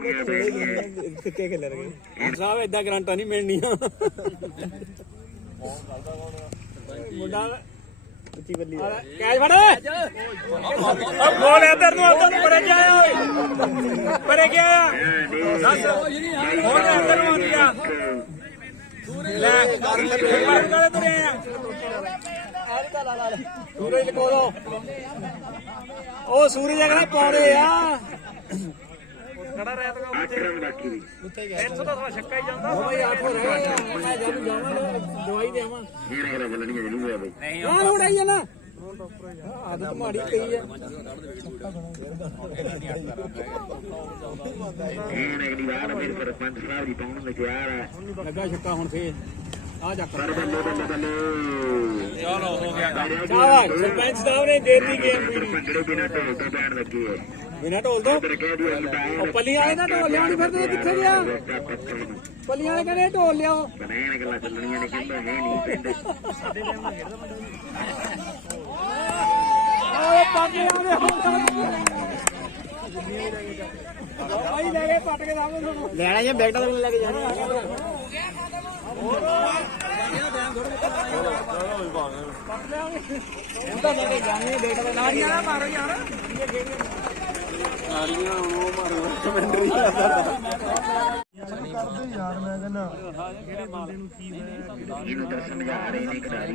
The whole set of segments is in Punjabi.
ਫਿੱਕੇ ਖਿਲਰ ਗਏ ਸਾਹਿਬ ਏਦਾਂ ਗਰੰਟਾਂ ਨਹੀਂ ਮਿਲਣੀਆਂ ਮੁੰਡਾ ਉੱਚੀ ਬੱਲੀ ਕੈਚ ਫੜ ਬੋਲ ਇੱਧਰ ਨੂੰ ਪਰੇ ਗਿਆ ਓਏ ਪਰੇ ਗਿਆ ਦੱਸ ਬੋਲ ਇੱਧਰ ਨੂੰ ਆਉਂਦੀ ਆ ਲੈ ਕਾਲੇ ਤੁਰੇ ਆ ਸੂਰਜ ਲਕੋ ਦੋ ਉਹ ਸੂਰਜ ਅਗਲਾ ਪਾਉਂਦੇ ਆ ਖੜਾ ਰਹਿ ਤੂੰ ਉੱਥੇ 300 ਦਾ ਛੱਕਾ ਹੀ ਜਾਂਦਾ ਉਹ ਬਈ 8 ਰਹਿ ਗਿਆ ਮੈਂ ਜਦ ਜਾਵਾਂ ਦਵਾਈ ਦੇਵਾਂ ਮੇਰੇ ਘਰ ਚੱਲਣੀ ਹੈ ਨਹੀਂ ਹੋਇਆ ਬਈ ਨਹੀਂ ਹਾਂ ਉਡਾਈ ਆ ਨਾ ਆਦਤ ਮਾੜੀ ਪਈ ਆ ਇਹ ਅਗਲੀ ਵਾਰ ਮੇਰੇ ਸਰਪੰਚ ਸਾਹਿਬ ਦੀ ਪਾਉਣ ਨੂੰ ਤਿਆਰ ਹੈ ਲੱਗਾ ਛੱਕਾ ਹੁਣ ਫੇਰ ਆ ਚੱਕ ਪਰ ਬੱਲੇ ਬੱਲੇ ਬੱਲੇ ਚਲੋ ਹੋ ਗਿਆ ਸ਼ਾਬਾਸ਼ ਸਰਪੰਚ ਸਾਹਿਬ ਨੇ ਦੇ ਦਿੱਤੀ ਗੇਮ ਪੰਜੜੇ ਬਿਨਾ ਢੋਲ ਤੋਂ ਬੈਣ ਲੱਗੀ ਹੈ ਬਿਨਾ ਢੋਲ ਤੋਂ ਫਿਰ ਕਹਿ ਦਿਓ ਉਹ ਪੱਲੀਆਂ ਵਾਲੇ ਦਾ ਢੋਲ ਲਿਆਉਣੀ ਫਿਰਦੇ ਕਿੱਥੇ ਗਿਆ ਪੱਲੀਆਂ ਵਾਲੇ ਕਹਿੰਦੇ ਢੋਲ ਲਿਆਓ ਬਣਾਣ ਗੱਲਾਂ ਚੱਲਣੀਆਂ ਨੇ ਕਹਿੰਦਾ ਹੈ ਨਹੀਂ ਪਿੰਡ ਓਏ ਪਾਗੇ ਆਵੇ ਆਈ ਲੈ ਗਏ ਪੱਟ ਕੇ ਸਾਹਮਣੇ ਤੁਹਾਨੂੰ ਲੈਣਾ ਜਾਂ ਬੈਗਟਾ ਤੋਂ ਲੈ ਕੇ ਜਾਣਾ ਉਹਦਾ ਲੈ ਕੇ ਜਾਣੇ ਬੈਗਟਾ ਦਾ ਨਾਰੀਆਂ ਨਾ ਮਾਰੋ ਯਾਰ ਨਾਰੀਆਂ ਉਹ ਮਾਰੋ ਕਮੈਂਟਰੀ ਕਰਦੇ ਯਾਰ ਮੈਂ ਕਹਿੰਦਾ ਕਿਹੜੇ ਬੰਦੇ ਨੂੰ ਕੀ ਇਹਨੂੰ ਤਾਂ ਸਮਝਾ ਰਹੇ ਨੇ ਖਿਡਾਰੀ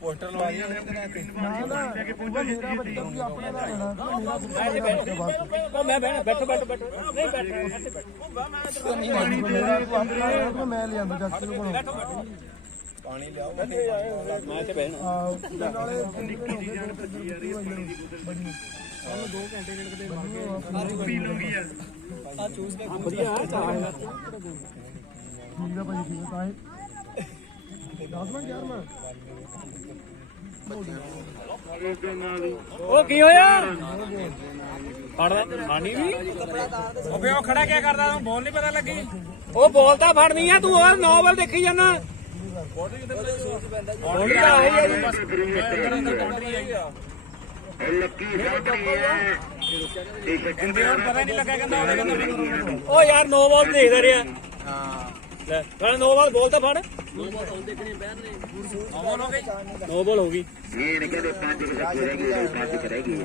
ਪੋਸਟਰ ਲਵਾ ਦਿਆ ਨਾ ਆਪਣੇ ਦਾ ਮੈਂ ਬੈਠੋ ਨਹੀਂ ਬੈਠੋ ਮੈਂ ਲਿਆਂਦਾ ਜੱਟ ਨੂੰ ਕੋਲੋਂ ਪਾਣੀ ਲਿਆਓ ਮੈਂ ਇੱਥੇ ਬਹਿਣਾ ਨਾਲੇ ਨਿੱਕੀ ਦੀ ਜਾਨ ਭੱਜੀ ਜਾ ਰਹੀ ਹੈ ਪਾਣੀ ਦੀ ਬੋਤਲ ਸਾਨੂੰ 2 ਘੰਟੇ ਡੇਢ ਦੇ ਮਾਰ ਕੇ ਪੀ ਲੂਗੀ ਯਾਰ ਆ ਚੂਸ ਕੇ ਵਧੀਆ ਚਾਹ ਹੈ ਠੀਕ ਆ ਭਾਈ ਠੀਕ ਆ ਦੱਸ ਮੈਂ ਯਾਰ ਮੈਂ ਉਹ ਕੀ ਹੋਇਆ ਫੜਦਾ ਮਾਨੀ ਵੀ ਉਹ ਫੇ ਉਹ ਖੜਾ ਕੀ ਕਰਦਾ ਤੂੰ ਬੋਲ ਨਹੀਂ ਪਤਾ ਲੱਗੀ ਉਹ ਬੋਲ ਤਾਂ ਫੜਨੀ ਆ ਤੂੰ ਹੋਰ 9 ਬਲ ਦੇਖੀ ਜਾਂਦਾ ਬੋਲ ਤਾਂ ਆਈ ਆ ਜੀ ਲੱਕੀ ਸਾਹਮਣੇ ਹੈ ਇਹ ਕਹਿੰਦੇ ਹੁਣ ਪਤਾ ਨਹੀਂ ਲੱਗਾ ਕਹਿੰਦਾ ਉਹਦੇ ਕਹਿੰਦਾ ਉਹ ਯਾਰ 9 ਬਾਲ ਦੇਖਦਾ ਰਿਹਾ ਲੈ ਕਹਿੰਦਾ 9 ਬਾਲ ਬੋਲ ਤਾਂ ਫੜ 9 ਬਾਲ ਦੇਖਣੀ ਬਹਿਰ ਨੇ 9 ਬਾਲ ਹੋ ਗਈ ਇਹ ਨੇ ਕਹਿੰਦੇ 5 ਲੱਕੀ ਰਹਿ ਗਈ 5 ਰਹਿ ਗਈ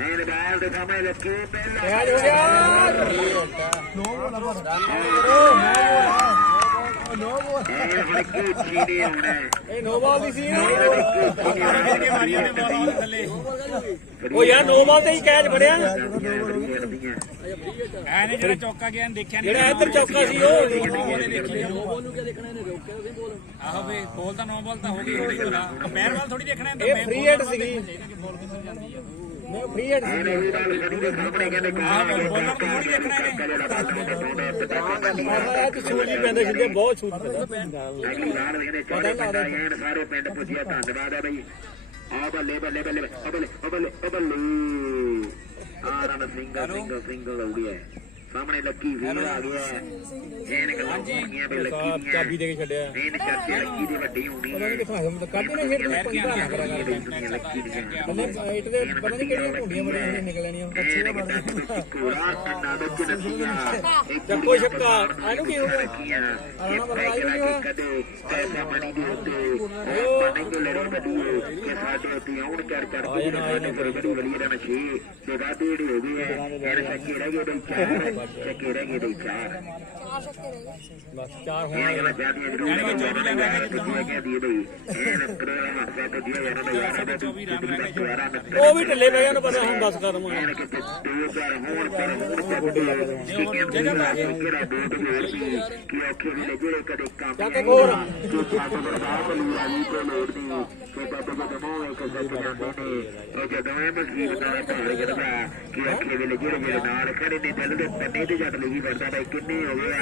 ਐਨ ਬਾਲ ਦੇ ਸਾਹਮਣੇ ਲੱਕੀ ਪਹਿਲਾਂ ਕੈਚ ਹੋ ਗਿਆ 9 ਬਾਲ ਇਹ ਲੱਕੀ ਛੀੜੇ ਹੋਣਾ ਇਹ 9 ਬਾਲ ਦੀ ਸੀ ਕੇ ਮਾਰੀਆਂ ਨੇ ਬੋਲ ਥੱਲੇ ਉਹ ਯਾਰ 9 ਬਾਲ ਤੇ ਹੀ ਕੈਚ ਫੜਿਆ ਐ ਨੇ ਜਿਹੜਾ ਚੌਕਾ ਗਿਆ ਦੇਖਿਆ ਨਹੀਂ ਜਿਹੜਾ ਇੱਧਰ ਚੌਕਾ ਸੀ ਉਹ ਆਹੋ ਵੀ ਬੋਲ ਤਾਂ 9 ਬਾਲ ਤਾਂ ਹੋ ਗਈ ਹੋਣੀ ਬੋਲਾ ਕੰਪੇਅਰ ਵਾਲ ਥੋੜੀ ਦੇਖਣਾ ਇਹ ਫ੍ਰੀ ਹਿੱਟ ਸੀਗੀ ਨਹੀਂ ਫ੍ਰੀ ਹਿੱਟ ਸੀ ਬੋਲਰ ਥੋੜੀ ਦੇਖਣਾ ਇਹਨੇ ਆਹ ਤੇ ਸੂਲੀ ਪੈਂਦੇ ਸਿੱਧੇ ਬਹੁਤ ਛੂਟ ਸਾਰੇ ਪਿੰਡ ਪੁੱਜਿਆ ਧੰਨਵਾਦ ਹੈ ਬਈ ਆ ਬੱਲੇ ਬੱਲੇ ਬੱਲੇ ਬੱਲੇ ਬੱਲੇ ਬੱਲੇ ਆ ਰਨ ਸਿੰਗਲ ਹੋ ਗਿਆ ਸਾਹਮਣੇ ਲੱਕੀ ਵੀਰ ਆ ਗਿਆ ਜੈਨ ਗੱਲਾਂ ਹੋਣਗੀਆਂ ਵੀ ਲੱਕੀ ਦੀਆਂ ਚਾਬੀ ਦੇ ਕੇ ਛੱਡਿਆ ਮੇਨ ਕਰਕੇ ਲੱਕੀ ਦੀ ਵੱਡੀ ਹੋਣੀ ਹੈ ਕੱਢ ਨੇ ਫਿਰ ਲੱਕੀ ਦੀਆਂ ਬੰਨੇ ਹਾਈਟ ਦੇ ਪਤਾ ਨਹੀਂ ਕਿਹੜੀਆਂ ਢੂੰਡੀਆਂ ਬੜੀਆਂ ਨਿਕਲਣੀਆਂ ਕੱਚੀਆਂ ਬਣਦੀਆਂ ਕੋਰਾ ਕੰਨਾ ਦੇ ਕਿੰਨੀਆਂ ਚੱਕੋ ਛੱਕਾ ਇਹਨੂੰ ਕੀ ਹੋ ਗਿਆ ਆਣਾ ਬਰਵਾਈ ਨਹੀਂ ਹੋਇਆ ਕਦੇ ਪੈਸਾ ਮਣੀ ਦੀ ਹੁੰਦੇ ਉਹ ਬਣੇ ਕੋ ਲੜੀ ਕਦੀ ਕਿ ਸਾਡੇ ਉੱਤੇ ਆਉਣ ਕਰ ਬੜੀ ਬੜੀ ਰਹਿਣਾ ਛੇ ਤੇ ਵਾਦੇ ਹੋ ਗਏ ਹੈ ਇਹ ਸ਼ੱਕੀ ਰਹਿ ਗਏ ਬਈ ਚੱਕੇ ਰਹਿ ਗਏ 4 ਬਸ 4 ਇਹ ਗੱਲ ਜਿਆਦੀਆਂ ਜ਼ਰੂਰ ਯਾਨੀ ਕਿ 24 ਰਨ ਰਹਿ ਗਏ ਕਹਿੰਦੀ ਹੈ ਬਈ ਇਹ ਨਕਰੇ ਹੱਥਾਂ ਤੇ ਦਿਆ ਜਾਣਾ ਬਈ ਯਾਰ 24 ਰਨ ਰਹਿ ਗਏ ਉਹ ਵੀ ਢਿੱਲੇ ਪੈ ਗਏ ਉਹਨੂੰ ਪਤਾ ਹੁਣ 10 ਕਦਮ ਆ ਇਹ ਕਿ 2-4 ਹੋਣ ਪਰ ਕਿਹੜਾ ਬੋਟ ਹੋਰ ਵੀ ਕਿ ਔਖੇ ਵੀ ਜਿਹੜੇ ਕਦੇ ਕੰਮ ਚੱਕ ਹੋਰ ਜੋ ਛੱਡ ਬਰਬਾਦ ਲੂਰਾ ਨਹੀਂ ਕੋ ਲੋੜ ਨਹੀਂ ਕਿ ਬਾਬਾ ਦਾ ਦਮੋ ਇੱਕ ਸੱਚ ਜਾਂਦੇ ਨੇ ਇਹ ਜਦੋਂ ਇਹ ਮਸੀਹ ਨਾਲ ਭਾਲ ਕਰਦਾ ਕਿ ਔਖੇ ਵੇਲੇ ਜਿਹੜੇ ਨਾਲ ਖੜੇ ਨੇ ਦਿਲ ਦੇ ਪੰਨੇ ਤੇ ਜੱਟ ਲਈ ਵਰਦਾ ਬਈ ਕਿੰਨੇ ਹੋ ਗਏ ਆ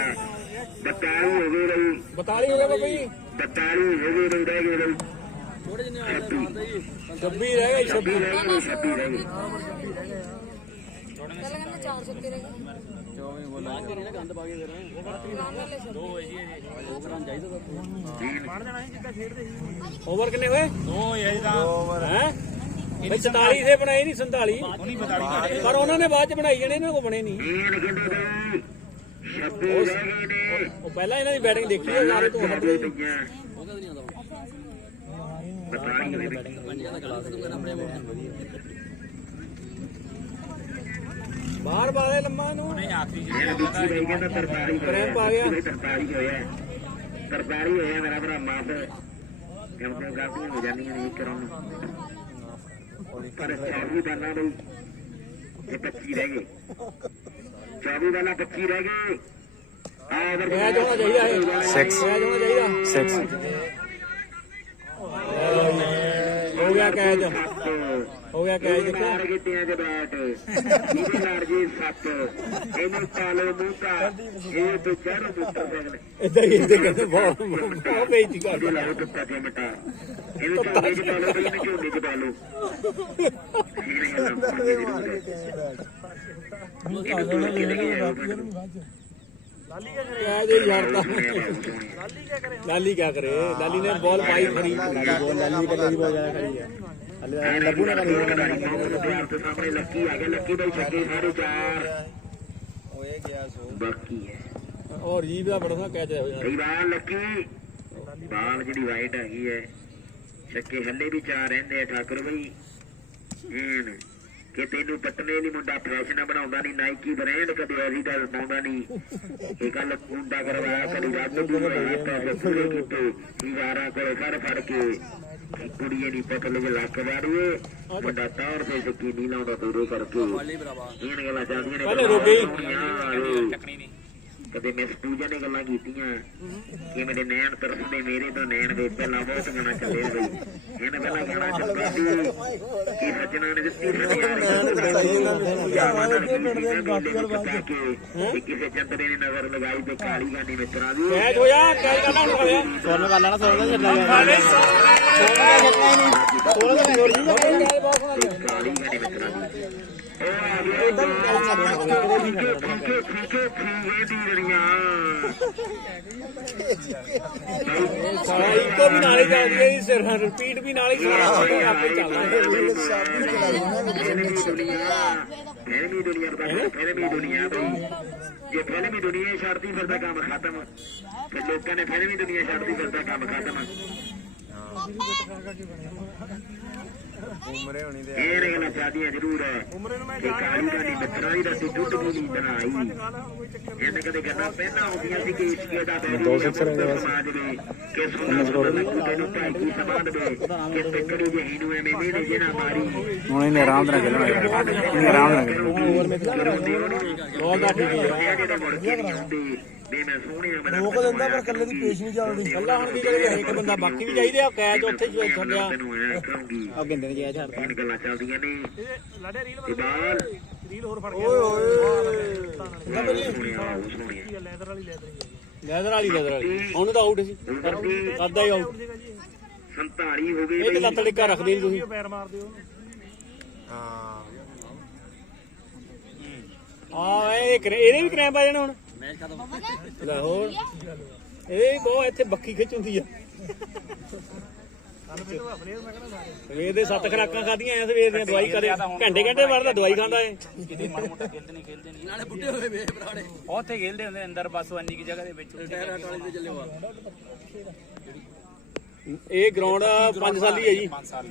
42 ਹੋ ਗਏ ਬਈ 42 ਹੋ ਗਏ ਬਾਬਾ ਜੀ 42 ਹੋ ਗਏ ਬਈ ਰਹਿ ਗਏ ਬਈ ਥੋੜੇ ਜਿੰਨੇ ਆ 26 ਰਹਿ ਗਏ 26 ਰਹਿ ਗਏ 26 ਰਹਿ ਗਏ ਓਵਰ ਕਿੰਨੇ ਹੋਏ 2 ਹੋਏ ਜੀ ਤਾਂ ਹੈ 47 ਦੇ ਬਣਾਏ ਨਹੀਂ 47 ਪਰ ਉਹਨਾਂ ਨੇ ਬਾਅਦ ਚ ਬਣਾਈ ਜਾਣੇ ਇਹਨਾਂ ਕੋ ਬਣੇ ਨਹੀਂ ਉਹ ਪਹਿਲਾਂ ਇਹਨਾਂ ਦੀ ਬੈਟਿੰਗ ਦੇਖੀ ਹੈ ਸਾਰੇ ਤੋਂ ਬਾਹਰ ਵਾਲੇ ਲੰਮਾ ਨੂੰ ਆਖਰੀ ਕਰੈਂਪ ਆ ਗਿਆ ਤਰਤਾਲੀ ਹੋਇਆ ਮੇਰਾ ਭਰਾ ਮਾਫ ਕਿਉਂਕਿ ਗਲਤੀਆਂ ਹੋ ਜਾਂਦੀਆਂ ਨੇ ਕਰਾਉਣ ਪਰ 24 ਬਾਲਾਂ ਬਈ ਤੇ 25 ਰਹਿ ਗਏ 24 ਬਾਲਾਂ 25 ਰਹਿ ਗਏ ਮੈਚ ਹੋਣਾ ਚਾਹੀਦਾ ਹੈ 6 ਮੈਚ ਹੋਣਾ ਚਾਹੀਦਾ 6 ਹੋ ਗਿਆ ਕੈਚ ਹੋ ਗਿਆ ਕੈਚ ਦੇਖੋ ਮਾਰ ਗਿੱਟਿਆਂ ਚ ਬੈਟ ਇਹਦੇ ਨਾਲ ਜੀ 7 ਇਹਨੂੰ ਪਾਲੋ ਮੂੰਹਤਾ ਇਹ ਤੇ ਚੜ੍ਹ ਮੋਟਰਸਾਈਕਲ ਇਦਾਂ ਹੀ ਕਹਿੰਦੇ ਬਹੁਤ ਬੇਇੱਜ਼ਤੀ ਕਰਦੇ ਲਾਓ ਟੁੱਟਾ ਕੇ ਮਟਾ ਇਹਨੂੰ ਝੋਨੇ ਚ ਪਾਲੋ ਬਈ ਇਹਨੂੰ ਝੋਨੇ ਚ ਪਾਲੋ लाली क्या करे लाली ने बॉल पाई खरी लाली का बॉल ज्यादा खरी है लब्बू ने सामने लक्की आ गया लक्की भाई छक्के 4.5 बाकी है और जी का बड़ा सा कैच है कई बार लक्की बाल जी वाइट हैगी है छक्के हल्ले भी 4 रहंदे ठाकुर भाई कि तेनू पटने नहीं मुंडा फैशन बनाउंदा नहीं नाइकी ब्रांड कदे ऐसी गल पाउंदा नहीं ये गल मुंडा करवाया कदी रब भी होए पैसे पूरे कीते दीवारा कोल फड़ के कुड़िए नहीं पकड़ लगे लक वाड़िए मुंडा तौर पे सकी नहीं लाउंदा पूरे करके इन गल्लां चलदियां ने पहले रुक गई कदे मिस पूजा ने गल्लां कीतियां कि मेरे नैन तरसदे मेरे तो नैन वे पहला बहुत गाना चले बई इन पहला गाना चलदा सी कि सजना ने दित्ती किसी चंद्रे ने नजर लगाई तो काली गानी मित्रा दी कैच हो यार कैच करना उठा लिया सोन में गाना सोन में छड्डा काली गानी मित्रा को भी नाले जाती है सिर रिपीट भी नाले आपे चलना जे फिल्मी दुनिया छड़ती फिर काम खत्म फिर लोगों ने फिल्मी दुनिया छड़ती फिर काम खत्म ਇਹ ਗੱਲਾਂ ਚਾਹਦੀਆਂ ਜ਼ਰੂਰ ਹੈ ਕਿ ਕਾਲੀ ਗਾਨੀ ਮਿੱਤਰਾਂ ਦਾ ਸੀ ਦੁੱਧ ਵੀ ਨਹੀਂ ਬਣਾਈ ਇਹਨੇ ਕਦੇ ਗੱਲਾਂ ਪਹਿਲਾਂ ਹੁੰਦੀਆਂ ਸੀ ਕਿ ਇਸ਼ਕੇ ਦਾ ਦੋ ਸਿਕਸਰ ਸਮਾਜ ਦੇ ਕਿ ਸੁਣਨਾ ਲੱਗੂ ਤੈਨੂੰ ਭਾਈ ਕੀ ਸਮਾਨ ਦੇ ਕਿ ਟੱਕੜੀ ਜਿਹੀ ਨੂੰ ਐਵੇਂ ਮੇਲੇ ਜਿਹਨਾਂ ਮਾਰੀ ਹੁਣ ਇਹਨੇ ਆਰਾਮ ਨਾਲ ਖੇਲਣਾ ਇਹਨੇ ਆਰਾਮ ਨਾਲ ਬਹੁਤ ਦਾ ਠੀਕ ਹੈ ਜਿਹੜੇ ਮੁੜ ਕੇ ਨਹੀਂ ਆਉਂਦੇ ਬੇ ਮੈਂ ਸੋਹਣਿਆ ਮੈਂ ਰੋਕ ਦਿੰਦਾ ਪਰ ਕੱਲੇ ਦੀ ਪੇਸ਼ ਨਹੀਂ ਚੱਲਦੀ ਕੱਲਾ ਹੁਣ ਕੀ ਕਰੇ ਇੱਕ ਬੰਦਾ ਬਾਕੀ ਵੀ ਚਾਹੀਦੇ ਆ ਕੈਚ ਉੱਥੇ ਹੀ ਛੱਡਿਆ ਆ ਗਿੰਦੇ ਨੇ ਜਿਆ ਛੱਡਦਾ ਇਹ ਗੱਲਾਂ ਚੱਲਦੀਆਂ ਨੇ ਲਾਡੇ ਰੀਲ ਬਾਲ ਰੀਲ ਹੋਰ ਫੜ ਓਏ ਓਏ ਲੈਦਰ ਵਾਲੀ ਲੈਦਰ ਵਾਲੀ ਉਹਨੂੰ ਤਾਂ ਆਊਟ ਸੀ ਅੱਧਾ ਹੀ ਆਊਟ 47 ਹੋ ਗਈ ਇਹ ਤਾਂ ਲੱਤ ਡਿੱਕਾ ਰੱਖਦੇ ਨਹੀਂ ਤੁਸੀਂ ਪੈਰ ਮਾਰਦੇ ਉਹਨੂੰ ਹਾਂ ਇਹਦੇ ਵੀ ਕਰੈਂਪ ਆ ਜਾਣਾ ਹੁਣ ਮੈਚ ਖਤਮ ਲੈ ਹੋਰ ਇਹ ਬਹੁਤ ਇੱਥੇ ਬੱਕੀ ਖਿੱਚ ਹੁੰਦੀ ਆ ਸਵੇਰ ਦੇ 7 ਖਰਾਕਾਂ ਖਾਧੀਆਂ ਐ ਸਵੇਰ ਦੀਆਂ ਦਵਾਈ ਕਦੇ ਘੰਟੇ ਬਾਅਦ ਦਾ ਦਵਾਈ ਖਾਂਦਾ ਏ ਕਿਤੇ ਮਾੜਾ ਮੋਟਾ ਖੇਲਦੇ ਨਹੀਂ ਨਾਲੇ ਬੁੱਢੇ ਹੋਏ ਵੇ ਭਰਾੜੇ ਉੱਥੇ ਖੇਲਦੇ ਹੁੰਦੇ ਅੰਦਰ ਬਸ ਇੰਨੀ ਕੀ ਜਗ੍ਹਾ ਦੇ ਵਿੱਚ ਟਾਇਰਾਂ ਵਾਲੀ ਤੇ ਚੱਲੇ ਵਾ ਇਹ ਗਰਾਊਂਡ 5 ਸਾਲੀ ਹੈ ਜੀ 5 ਸਾਲ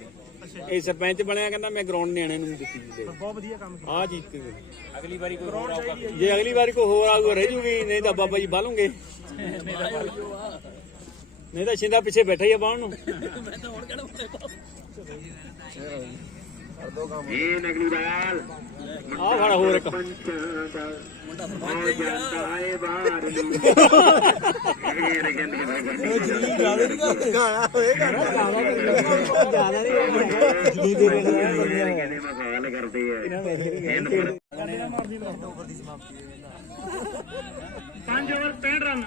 ਇਹ ਸਰਪੰਚ ਬਣਿਆ ਕਹਿੰਦਾ ਮੈਂ ਗਰਾਊਂਡ ਨਿਆਣੇ ਨੂੰ ਦਿੱਤੀ ਜੀ ਬਹੁਤ ਵਧੀਆ ਕੰਮ ਕੀਤਾ ਆ ਚੀਜ਼ ਅਗਲੀ ਵਾਰੀ ਕੋਈ ਹੋਰ ਆਊਗਾ ਜੇ ਅਗਲੀ ਵਾਰੀ ਕੋਈ ਹੋਰ ਆਊਗਾ ਰਹਿ ਜੂਗੀ ਨਹੀਂ ਤਾਂ ਬਾਬਾ ਜੀ ਬਾਲੂਗੇ ਨਹੀਂ ਤਾਂ ਛਿੰਦਾ ਪਿੱਛੇ ਬੈਠਾ ਹੀ ਆ ਬਾਹਣ ਨੂੰ ਮੈਂ ਤਾਂ ਹੁਣ ਕਿਹੜਾ ਇਹ ਨਗਲੀ ਬਾਲ ਆ ਫੜ ਹੋਰ ਇੱਕ ਮੁੰਡਾ ਸਰਪੰਚ ਆਏ ਬਾਹਰ ਨੂੰ ਇਹ ਕਹਿੰਦੇ ਉਹ ਜੀ ਜ਼ਿਆਦਾ ਨਹੀਂ ਕਰਦੇ ਗਾਣਾ ਹੋਏ ਗਾਣਾ ਜ਼ਿਆਦਾ ਨਹੀਂ ਜੀ ਦੇ ਰਹੇ ਕਹਿੰਦੇ ਮਖਾਲ ਕਰਦੇ ਆ ਓਵਰ ਦੀ ਸਮਾਪਤੀ 5 ਓਵਰ 65 ਰਨ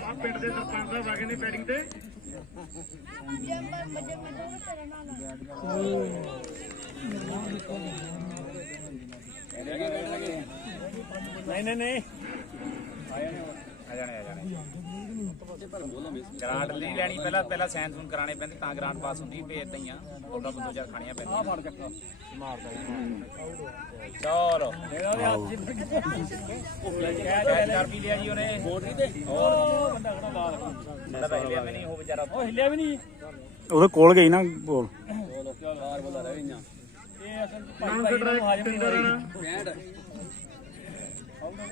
ਆ ਪਿੰਡ ਦੇ ਸਰਪੰਚ ਸਾਹਿਬ ਆ ਗਏ ਨੇ ਬੈਟਿੰਗ ਤੇ ਨਹੀਂ ਆ ਜਾਣੇ ਗ੍ਰਾਂਟ ਨਹੀਂ ਲੈਣੀ ਪਹਿਲਾਂ ਸਾਇੰਸ ਨੂੰ ਕਰਾਣੇ ਪੈਂਦੇ ਤਾਂ ਗ੍ਰਾਂਟ ਪਾਸ ਹੁੰਦੀ ਵੀ ਇਦਾਂ ਹੀ ਆ ਉਹਦਾ ਬੰਦੋ ਚਾਰ ਖਾਣੀਆਂ ਪੈਂਦੀਆਂ ਆ ਫੜ ਚੱਕਾ ਮਾਰਦਾ ਚਲੋ ਕੈਚ ਕਰ ਵੀ ਲਿਆ ਜੀ ਉਹਨੇ ਬੋਟਰੀ ਤੇ ਹੋਰ ਬੰਦਾ ਖੜਾ ਲਾ ਬੰਦਾ ਤਾਂ ਹਿੱਲਿਆ ਵੀ ਨਹੀਂ ਉਹ ਵਿਚਾਰਾ ਉਹ ਹਿੱਲਿਆ ਵੀ ਨਹੀਂ ਉਹਦੇ ਕੋਲ ਗਈ ਨਾ ਬੋਲ ਚਾਰ ਬੰਦਾ ਰਹਿ ਗਈਆਂ ਇਹ ਅਸਲ ਚ ਭਾਈ ਨੂੰ ਹਾਜ਼ਮ ਨਹੀਂ ਹੋ ਰਹੀ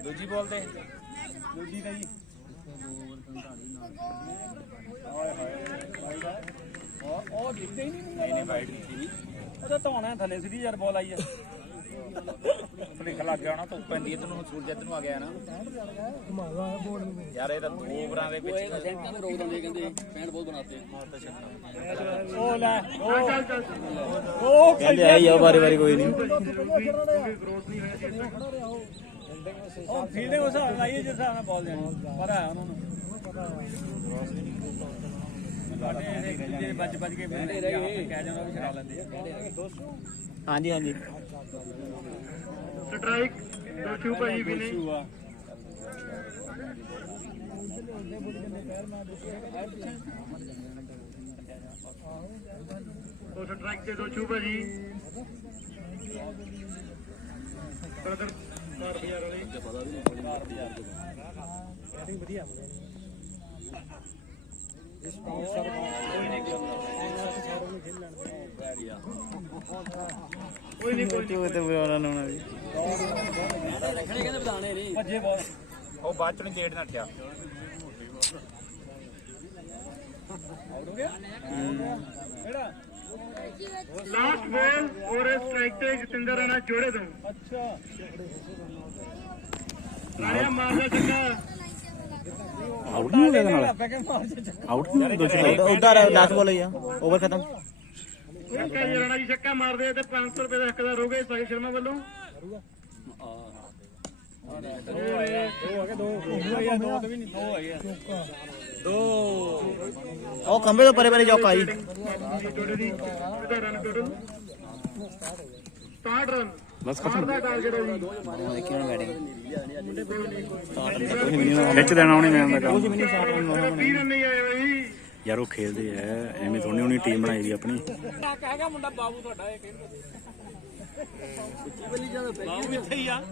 ਦੂਜੀ ਬੋਲਦੇ ਦੂਜੀ ਤਾਂ ਜੀ ਹਾਏ ਹਾਏ ਉਹ ਦਿੱਤੇ ਹੀ ਨਹੀਂ ਵਾਈਡ ਦਿੱਤੀ ਉਹਦਾ ਧੌਣਾ ਥੱਲੇ ਸਿੱਧੀ ਯਾਰ ਬੋਲ ਆਈ ਆ ਫਲਿਕ ਲੱਗ ਗਿਆ ਨਾ ਧੁੱਪ ਪੈਂਦੀ ਇਧਰ ਨੂੰ ਸੂਰਜ ਇਧਰ ਨੂੰ ਆ ਗਿਆ ਨਾ ਯਾਰ ਇਹ ਤਾਂ 2 ਓਵਰਾਂ ਦੇ ਵਿੱਚ ਸੈਂਟਾਂ ਤੇ ਰੋਕ ਦਿੰਦੇ ਕਹਿੰਦੇ ਪੈਂਟ ਬਹੁਤ ਬਣਾਤੇ ਉਹ ਲੈ ਉਹ ਕਹਿੰਦੇ ਆਈ ਆ ਵਾਰੀ ਵਾਰੀ ਕੋਈ ਨਹੀਂ ਉਹ ਫੀਲਡਿੰਗ ਉਸ ਹਿਸਾਬ ਨਾਲ ਆਈ ਜਿਸ ਹਿਸਾਬ ਨਾਲ ਬਾਲ ਦੇਣੀ ਪਤਾ ਹੈ ਉਹਨਾਂ ਨੂੰ ਸਾਡੇ ਬੱਜ ਕੇ ਬੈਠੇ ਰਹੇ ਕਹਿ ਜਾਣਾ ਵੀ ਛਡਾ ਲੈਂਦੇ ਆ ਹਾਂਜੀ ਹਾਂਜੀ ਸਟ੍ਰਾਈਕ ਦੋਸ਼ੂ ਭਾਈ ਵੀ ਨੇ ਉਹ ਸਟ੍ਰਾਈਕ ਤੇ ਦੋਸ਼ੂ ਭਾਜੀ ਬ੍ਰਦਰ 4000 ਵਾਲੇ ਪਤਾ ਵੀ ਨਹੀਂ ਵਧੀਆ ਕੋਈ ਨਹੀਂ ਤੇ ਉਹਨਾਂ ਨੂੰ ਵੀ ਭੱਜੇ ਬਾਲ ਉਹ ਬਾਅਦ ਚ ਨਹੀਂ ਡੇਢ ਨਾ ਟਿਆ ਆਊਟ ਹੋ ਗਿਆ ਕਿਹੜਾ ਲਾਸਟ ਬਾਲ ਔਰ ਸਟ੍ਰਾਈਕ ਤੇ ਜਤਿੰਦਰ ਰਾਣਾ ਜੋੜੇ ਤੋਂ ਅੱਛਾ ਰਾਣਾ ਮਾਰਦਾ ਚੱਕਾ ਆਊਟ ਨਹੀਂ ਹੋ ਗਿਆ ਨਾਲ ਆਊਟ ਨਹੀਂ ਉਧਰ ਲਾਸਟ ਬੋਲ ਹੀ ਆ ਓਵਰ ਖਤਮ ਰਾਣਾ ਜੀ ਛੱਕਾ ਮਾਰਦੇ ਤੇ 500 ਰੁਪਏ ਦਾ ਹੱਕਦਾਰ ਹੋ ਗਏ ਸਾਹਿਲ ਸ਼ਰਮਾ ਵੱਲੋਂ ਉਹ ਖੰਬੇ ਤੋਂ ਪਰੇ ਪਰੇ ਚੌਕਾ ਜੀ ਜੋੜੇ ਦੀ ਇਹਦਾ ਰਨ ਟੋਟਲ 67 ਰਨ ਬਸ ਖਤਮ ਦਾ ਟਾਰਗੇਟ ਹੈ ਜੀ ਦੇਖੀ ਹੁਣ ਬੈਟਿੰਗ ਖਿੱਚ ਦੇਣਾ ਉਹਨੇ ਮੈਂ ਦਾ ਕੰਮ 20 ਰਨ ਨਹੀਂ ਆਏ ਬਾਈ ਯਾਰ ਉਹ ਖੇਲਦੇ ਐ ਐਵੇਂ ਥੋੜੀ ਉਹਨੇ ਟੀਮ ਬਣਾਈ ਦੀ ਆਪਣੀ ਕਹੇਗਾ ਮੁੰਡਾ ਬਾਬੂ ਤੁਹਾਡਾ ਇਹ ਬਾਬੂ ਇੱਥੇ ਹੀ ਆ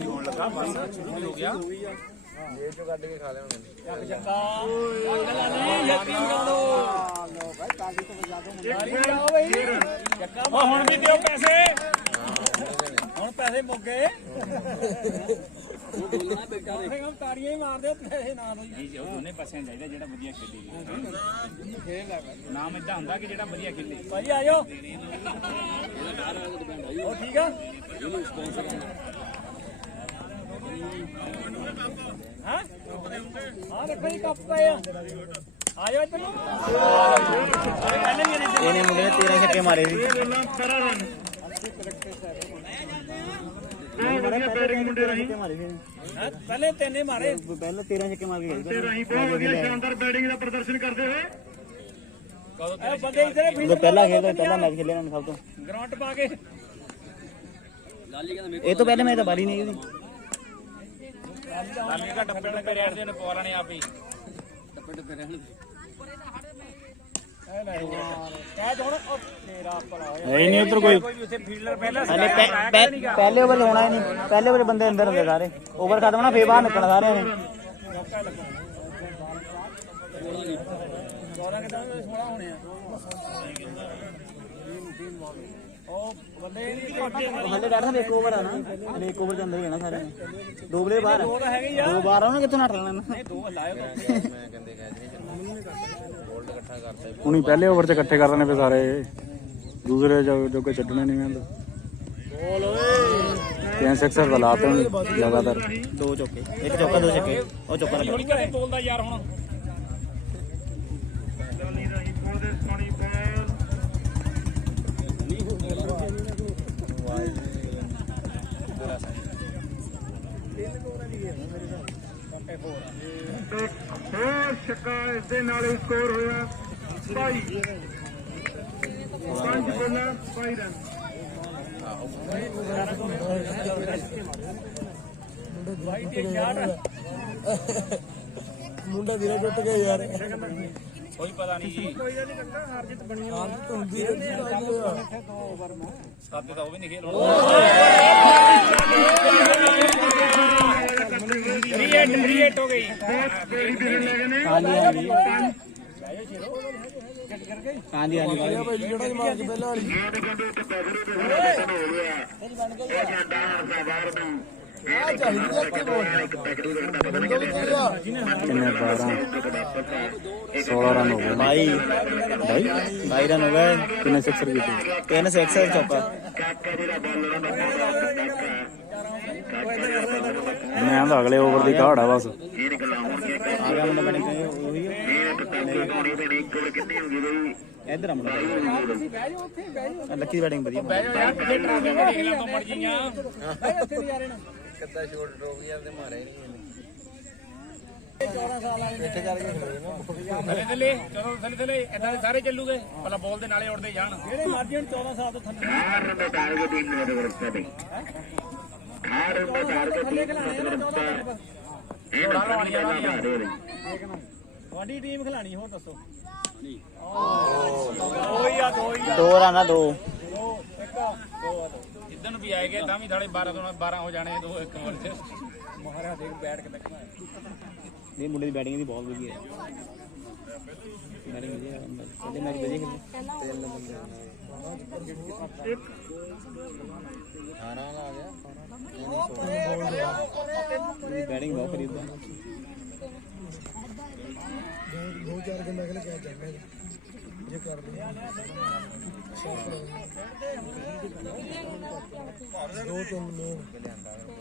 ਹੋਣ ਲੱਗਾ ਬਸ ਸ਼ੁਰੂ ਹੋ ਗਿਆ ਇਹ ਚੋਂ ਕੱਢ ਕੇ ਖਾ ਲਿਆ ਉਹਨੇ ਜੱਕਾ ਨਹੀਂ ਯਕੀਨ ਕਰੋ ਲੋ ਭਾਈ ਕਾਲੀ ਤੋਂ ਵਜਾ ਦੋ ਜੱਕਾ ਹੁਣ ਵੀ ਦਿਓ ਪੈਸੇ ਹੁਣ ਪੈਸੇ ਮੁੱਕ ਗਏ ਉਹ ਬੋਲਣਾ ਬੇਟਾ ਦੇ ਹਮ ਤਾੜੀਆਂ ਹੀ ਮਾਰਦੇ ਪੈਸੇ ਨਾ ਦੋ ਜੀ ਉਹ ਦੋਨੇ ਪਾਸਿਆਂ ਚਾਹੀਦਾ ਜਿਹੜਾ ਵਧੀਆ ਖੇਡੇ ਖੇਡ ਹੈ ਨਾਮ ਇਦਾਂ ਹੁੰਦਾ ਕਿ ਜਿਹੜਾ ਵਧੀਆ ਖੇਡੇ ਭਾਈ ਆ ਜਾਓ ਉਹ ਠੀਕ ਆ ਇਹਨੂੰ ਸਪਾਂਸਰ ਹਾਂ ਆ ਦੇਖੋ ਜੀ ਕੱਪ ਪਏ ਆ ਆ ਜਾਓ ਇੱਧਰ ਨੂੰ ਇਹਨੇ ਮੁੰਡੇ ਨੇ 13 ਛੱਕੇ ਮਾਰੇ ਸੀ ਬੈਟਿੰਗ ਮੁੰਡੇ ਰਹੀ ਪਹਿਲੇ ਤਿੰਨੇ ਮਾਰੇ ਪਹਿਲਾਂ 13 ਛੱਕੇ ਮਾਰ ਕੇ ਗਏ ਤੇ ਰਹੀ ਬਹੁਤ ਵਧੀਆ ਸ਼ਾਨਦਾਰ ਬੈਟਿੰਗ ਦਾ ਪ੍ਰਦਰਸ਼ਨ ਕਰਦੇ ਹੋਏ ਇਹ ਬੰਦੇ ਇਧਰੇ ਉਹ ਪਹਿਲਾ ਖੇਡਦਾ ਪਹਿਲਾ ਮੈਚ ਖੇਲਿਆ ਇਹਨਾਂ ਨੇ ਸਭ ਤੋਂ ਗਰਾਊਂਡ ਪਾ ਕੇ ਇਹ ਤੋਂ ਪਹਿਲੇ ਮੈਂ ਤਾਂ ਬਾਲੀ ਨਹੀਂ ਉਹਦੀ ਲਾਲੀ ਦਾ ਟੱਪੇ ਟੱਪੇ ਰਹਿਣ ਦੇ ਨੇ ਪਵਾ ਲੈਣੇ ਆਪ ਹੀ ਟੱਪੇ ਟੱਪੇ ਰਹਿਣ ਦੇ ਇਹ ਲੈ ਯਾਰ ਕਹਿ ਦੋ ਉਹ ਤੇਰਾ ਭਲਾ ਹੋਇਆ ਨਹੀਂ ਉਧਰ ਕੋਈ ਵੀ ਉੱਥੇ ਫੀਲਡਰ ਪਹਿਲਾਂ ਪਹਿਲੇ ਓਵਰ ਹੋਣਾ ਹੀ ਨਹੀਂ ਪਹਿਲੇ ਓਵਰ ਬੰਦੇ ਅੰਦਰ ਹੁੰਦੇ ਸਾਰੇ ਓਵਰ ਖਤਮ ਹੋਣਾ ਫੇਰ ਬਾਹਰ ਨਿਕਲਣਾ ਸਾਰਿਆਂ ਨੇ ਬੋਲਾਂ ਕਿਦਾਂ 16 ਹੋਣੇ ਆ ਉਹ ਬੰਦੇ ਹਲੇ ਬੈਠਾ ਇੱਕ ਓਵਰ ਆ ਨਾ ਹਲੇ ਇੱਕ ਓਵਰ ਦੇ ਅੰਦਰ ਹੀ ਹੈ ਨਾ ਸਾਰਿਆਂ ਨੇ ਦੋ ਬਲੇ ਬਾਹਰ ਦੋ ਤਾਂ ਹੈਗੇ ਹੀ ਆ ਦੋ ਬਾਹਰ ਆ ਨਾ ਕਿੱਥੋਂ ਨੱਟ ਲੈਣਾ ਨਹੀਂ ਦੋ ਲਾਇਓ ਹੁਣੀ ਪਹਿਲੇ ਓਵਰ 'ਚ ਇਕੱਠੇ ਕਰ ਲੈਣੇ ਫੇ ਸਾਰੇ ਦੂਸਰੇ ਜੋ ਕੋਈ ਛੱਡਣੇ ਨਹੀਂ ਆਂਦਾ ਬੋਲ ਓਏ ਤਿੰਨ ਸਿਕਸਰ ਦਾ ਲਾਤੇ ਹੁਣ ਲਗਾਤਾਰ ਦੋ ਚੌਕੇ ਇੱਕ ਚੌਕਾ ਦੋ ਛੱਕੇ ਉਹ ਚੌਕਾ ਲੱਗਾ ਥੋੜੀ ਘਰੇ ਬੋਲਦਾ ਯਾਰ ਹੁਣ ਹੋਰ ਛੱਕਾ ਇਸ ਦੇ ਨਾਲ ਹੀ ਸਕੋਰ ਹੋਇਆ 22 5 ਬੋਲਾਂ 22 ਰਨ ਮੁੰਡੇ ਵੀਰੇ ਟੁੱਟ ਗਏ ਯਾਰ ਕੋਈ ਪਤਾ ਨਹੀਂ ਜੀ ਕੋਈ ਗੱਲ ਨਹੀਂ ਕੱਕਾ ਹਾਰ ਜਿੱਤ ਬਣੀ ਹੁੰਦੀ ਸਾਦੇ ਤਾਂ ਉਹ ਵੀ ਨਹੀਂ ਖੇਲ ਰੀਏਟ ਹੋ ਗਈ ਹਾਂਜੀ ਹਾਂਜੀ ਭਾਈ ਜਿਹੜਾ ਮਾਰ ਕੇ ਪਹਿਲਾਂ ਵਾਲੀ ਆ ਚਾਹੀਦੀ ਆ ਕਿ ਬੋਲ ਕਿੰਨੇ 12 16 ਰਨ ਹੋ ਗਏ 22 ਰਨ ਹੋ ਗਏ ਕਿੰਨੇ ਸਿਕਸਰ ਕੀਤੇ ਤਿੰਨ ਸਿਕਸਰ ਚੌਕਾ ਮੈਂ ਆਂਦਾ ਅਗਲੇ ਓਵਰ ਦੀ ਘਾੜ ਆ ਬਸ ਆ ਗਿਆ ਮੁੰਡਾ ਬਣੀ ਉਹੀ ਇੱਧਰ ਆ ਮੁੰਡਾ ਲੱਕੀ ਦੀ ਬੈਟਿੰਗ ਵਧੀਆ ਯਾਰ ਕਿਤੇ ਟਰਾਫੀ ਦੇਖ ਲਾਂ ਤੋਂ ਮਰ ਜੀਆਂ ਕਿੱਦਾਂ ਸ਼ੋਟ ਟਰੋਫੀ ਤੇ ਮਾਰਿਆ ਨਹੀਂ ਇਹਨੇ 14 ਸਾਲ ਆਏ ਬੈਠੇ ਕਰਕੇ ਖੜੇ ਨਾ ਥੱਲੇ ਚਲੋ ਥੱਲੇ ਇਦਾਂ ਦੇ ਸਾਰੇ ਚੱਲੂਗੇ ਪਹਿਲਾਂ ਬੋਲ ਦੇ ਨਾਲੇ ਉੜਦੇ ਜਾਣ ਜਿਹੜੇ ਮਰਜੀ 14 ਸਾਲ ਤੋਂ ਥੱਲੇ ਤੁਹਾਡੀ ਟੀਮ ਖਿਲਾਣੀ ਹੋਰ ਦੱਸੋ ਦੋ ਰਨ ਆ ਦੋ ਜਿੱਦਣ ਵੀ ਆਏਗੇ ਤਾਂ ਵੀ ਥਾੜੇ 12 ਤੋਂ 12 ਹੋ ਜਾਣੇ ਦੋ ਇੱਕ ਓਵਰ ਚ ਮਹਾਰਾਜ ਦੇਖ ਬੈਠ ਕੇ ਦੇਖਣਾ ਇਹ ਮੁੰਡੇ ਦੀ ਬੈਟਿੰਗ ਦੀ ਬਹੁਤ ਵਧੀਆ ਹੈ ਬੈਟਿੰਗ ਵਧੀਆ ਕਹਿੰਦੇ ਮੈਚ ਵਧੀਆ ਖੇਲੇ 18 ਵਾਲਾ ਆ ਗਿਆ ਬੈਟਿੰਗ ਬਹੁਤ ਖਰੀਦਦਾ ਦੋ ਚਾਰ ਗੰਦਾ ਖੇਲ ਕੇ ਚੱਲਣਾ ਜੇ ਕਰ ਦੇ ਦੋ ਤਿੰਨ ਮੇਨ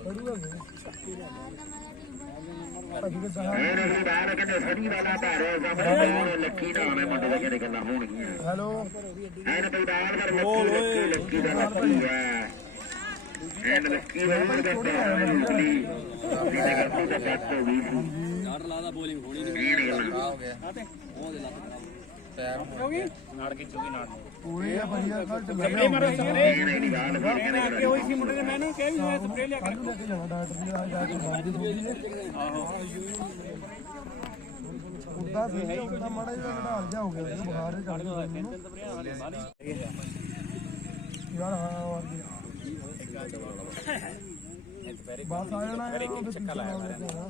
ਬੜੂਗਾ ਹੈਲੋ ਨਾੜ ਕੀ ਚੁਗੀ ਨਾੜ ਪੂਰੇ ਆ ਵਧੀਆ ਕੱਲ ਸਪਰੇ ਮਾਰੋ ਸਪਰੇ ਅੱਗੇ ਹੋਈ ਸੀ ਮੁੰਡੇ ਨੇ ਮੈਨੂੰ ਕਿਹਾ ਵੀ ਸਪਰੇ ਲਿਆ ਕੇ ਲੈ ਕੇ ਜਾਣਾ ਡਾਕਟਰ ਦੀ ਆ ਜਾ ਕੇ ਬਾਦੀ ਥੋੜੀ ਨੇ ਆਹੋ ਉਦਾਂ ਸੀ ਉਦਾਂ ਮਾੜਾ ਜਿਹਾ ਘਟਾਲ ਜਾ ਹੋ ਗਿਆ ਬੁਖਾਰ ਦੇ ਚੜ ਗਿਆ ਯਾਰ ਹਾਂ ਹੋਰ ਕੀ ਬਸ ਆ ਜਾਣਾ ਇੱਕ ਚੱਕਾ ਲਾਇਆ